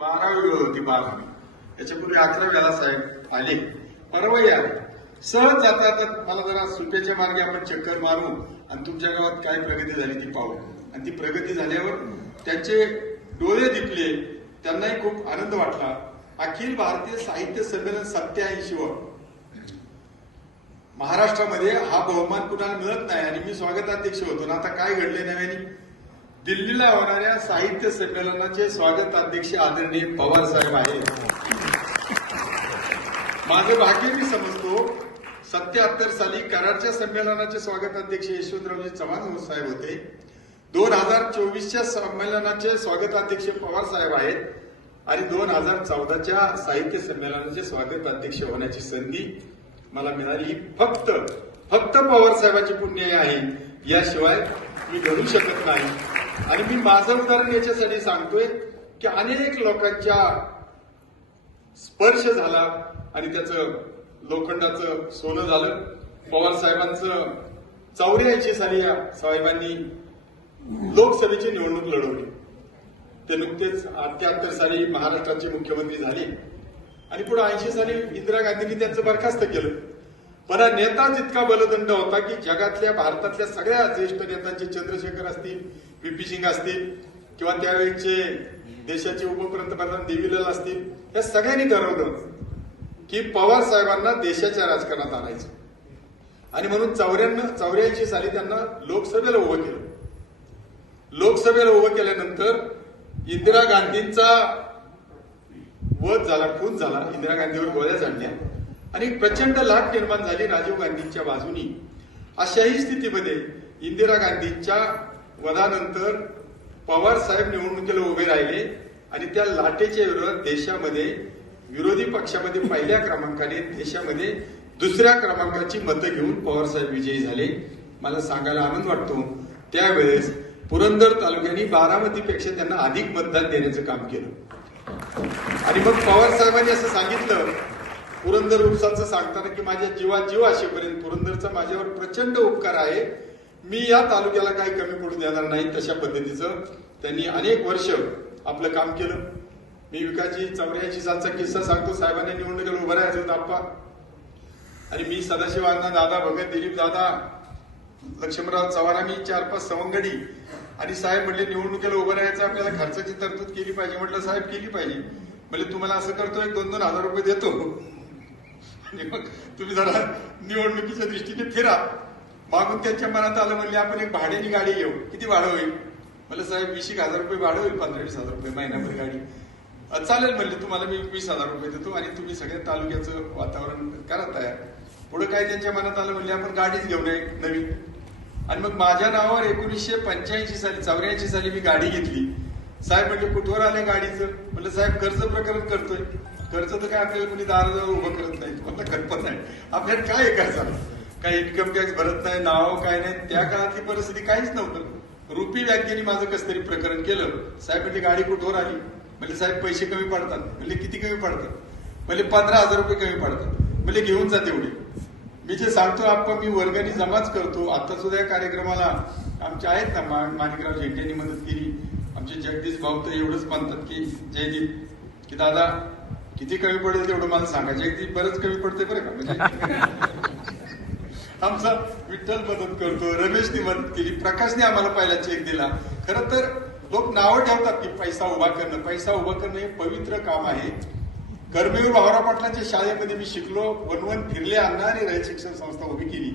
12वी वेळ होती 12वी. याच्यापूर्वी 11व्याला साहेब आले. परवा या सहज जाता जातात मला जरा सुट्याच्या मार्गे आपण चक्कर मारू आणि तुमच्या गावात काय प्रगती झाली ती पाहू. आणि ती प्रगती झाल्यावर त्यांचे डोळे दिपले, त्यांनाही खूप आनंद वाटला. अखिल भारतीय साहित्य संमेलन 87व महाराष्ट्रामध्ये हा बहुमान कुणाला मिळत नाही आणि मी स्वागताध्यक्ष होतो ना. आता काय घडले नव्याने, दिल्लीला होणाऱ्या साहित्य संमेलनाचे स्वागताध्यक्ष आदरणीय पवार साहेब आहेत. माझं भाग्य मी समजतो. 77 साली कराडच्या संमेलनाचे स्वागताध्यक्ष यशवंतरावजी चव्हाण साहेब होते. 2024च्या संमेलनाचे स्वागताध्यक्ष पवार साहेब आहेत आणि 2014च्या साहित्य संमेलनाचे स्वागताध्यक्ष होण्याची संधी मला मिळाली. ही फक्त पवार साहेबांची पुण्य आहे, याशिवाय मी घडू शकत नाही. आणि मी माझं उदाहरण याच्यासाठी सांगतोय की अनेक लोकांच्या स्पर्श झाला आणि त्याचं लोखंडाचं सोनं झालं. पवार साहेबांचं 84 साली या साहेबांनी लोकसभेची निवडणूक लढवली. ते नुकतेच 78 साली महाराष्ट्राचे मुख्यमंत्री झाले आणि पुढे 80 साली इंदिरा गांधींनी त्यांचं बरखास्त केलं. पण हा नेताच इतका बलदंड होता की जगातल्या भारतातल्या सगळ्या ज्येष्ठ नेत्यांचे, चंद्रशेखर असतील, व्ही.पी. सिंग असतील किंवा त्यावेळेचे देशाचे उपपंतप्रधान देवीलाल असतील, या सगळ्यांनी ठरवलं की पवार साहेबांना देशाच्या राजकारणात आणायचं. आणि म्हणून 84 साली त्यांना लोकसभेला उभं केलं. लोकसभेला उभं केल्यानंतर इंदिरा गांधींचा वध झाला, खून झाला. इंदिरा गांधीवर गोळ्या झाडल्या आणि प्रचंड लाट निर्माण झाली राजीव गांधींच्या बाजूनी. अशाही स्थितीमध्ये इंदिरा गांधींच्या वधानंतर पवार साहेब निवडणुकीला उभे राहिले आणि त्या लाटेच्या विरोधात देशामध्ये विरोधी पक्षामध्ये पहिल्या क्रमांकाने, देशामध्ये दुसऱ्या क्रमांकाची मतं घेऊन पवार साहेब विजयी झाले. मला सांगायला आनंद वाटतो त्यावेळेस पुरंदर तालुक्याने बारामतीपेक्षा त्यांना अधिक मतदान देण्याचं काम केलं. आणि मग पवार साहेबांनी असं सांगितलं पुरंदर उपसाचं सांगताना की माझ्या जीवात जीव असेपर्यंत पुरंदरचा माझ्यावर प्रचंड उपकार आहे, मी या तालुक्याला काही कमी पडू देणार नाही. तशा पद्धतीचं त्यांनी अनेक वर्ष आपलं काम केलं. मी विकासजी 84 सालचा किस्सा सांगतो. साहेबांनी निवडणुकीला उभं राहायचं होतं आप्पा आणि मी सदाशिव अण्णा, दादा भगत, दिलीप दादा, लक्ष्मणराव चव्हाण, आम्ही 4-5 सवंगडी. आणि साहेब म्हणले निवडणुकीला उभं राहायचं, आपल्याला खर्चाची तरतूद केली पाहिजे. म्हटलं साहेब केली पाहिजे. म्हणजे तुम्हाला असं करतो 1-2 हजार रुपये देतो आणि मग तुम्ही जरा निवडणुकीच्या दृष्टीने फिरा. मागून त्यांच्या मनात आलं, म्हणले आपण एक भाड्याने गाडी घेऊ. किती भाडं होईल? म्हणलं साहेब 20,000 रुपये भाडं होईल, 15-20,000 रुपये महिन्याभर गाडी. चालेल म्हणले, तुम्हाला मी 20,000 रुपये देतो आणि तुम्ही सगळ्या तालुक्याचं वातावरण करा तयार. पुढे काय त्यांच्या मनात आलं, म्हणले आपण गाडीच घेऊन ये नवीन. आणि मग माझ्या नावावर 1985 साली 84 साली मी गाडी घेतली. साहेब म्हणजे कुठवर आले गाडीचं? म्हणलं साहेब कर्ज प्रकरण करतोय. कर्ज तर काय आपल्याला कुणी दाराजवळ उभं करत नाही, तुम्हाला कल्पना नाही. आपल्याला काय आहे कर्जाला? काही इन्कम टॅक्स भरत नाही, नाव काय नाही. त्या काळातली परिस्थिती काहीच नव्हतं. रुपी बँकेने माझं कसं तरी प्रकरण केलं. साहेब म्हणजे गाडी कुठवर आली? म्हणजे साहेब पैसे कमी पडतात. म्हणजे किती कमी पडतात? म्हणजे 15,000 रुपये कमी पडतात. म्हणजे घेऊन जा तेवढे. मी जे सांगतो आपण, मी वर्गणी जमाच करतो. आता सुद्धा या कार्यक्रमाला आमचे आहेत ना माणिकराव झेंडेंनी मदत केली. आमचे जगदीश भाऊ तर एवढंच म्हणतात की जयदीप की दादा किती कमी पडेल तेवढं मला सांगा. जगदीप बरंच कमी पडते बरं का. म्हणजे आमचा विठ्ठल मदत करतो, रमेशनी मदत केली, प्रकाशने आम्हाला पहिला चेक दिला. खरं तर लोक नावं ठेवतात की पैसा उभा करणं हे पवित्र काम आहे. कर्मवीर भाऊराव पाटलांच्या शाळेमध्ये मी शिकलो. वनवन फिरले, अण्णा आणि रयत शिक्षण संस्था उभी केली.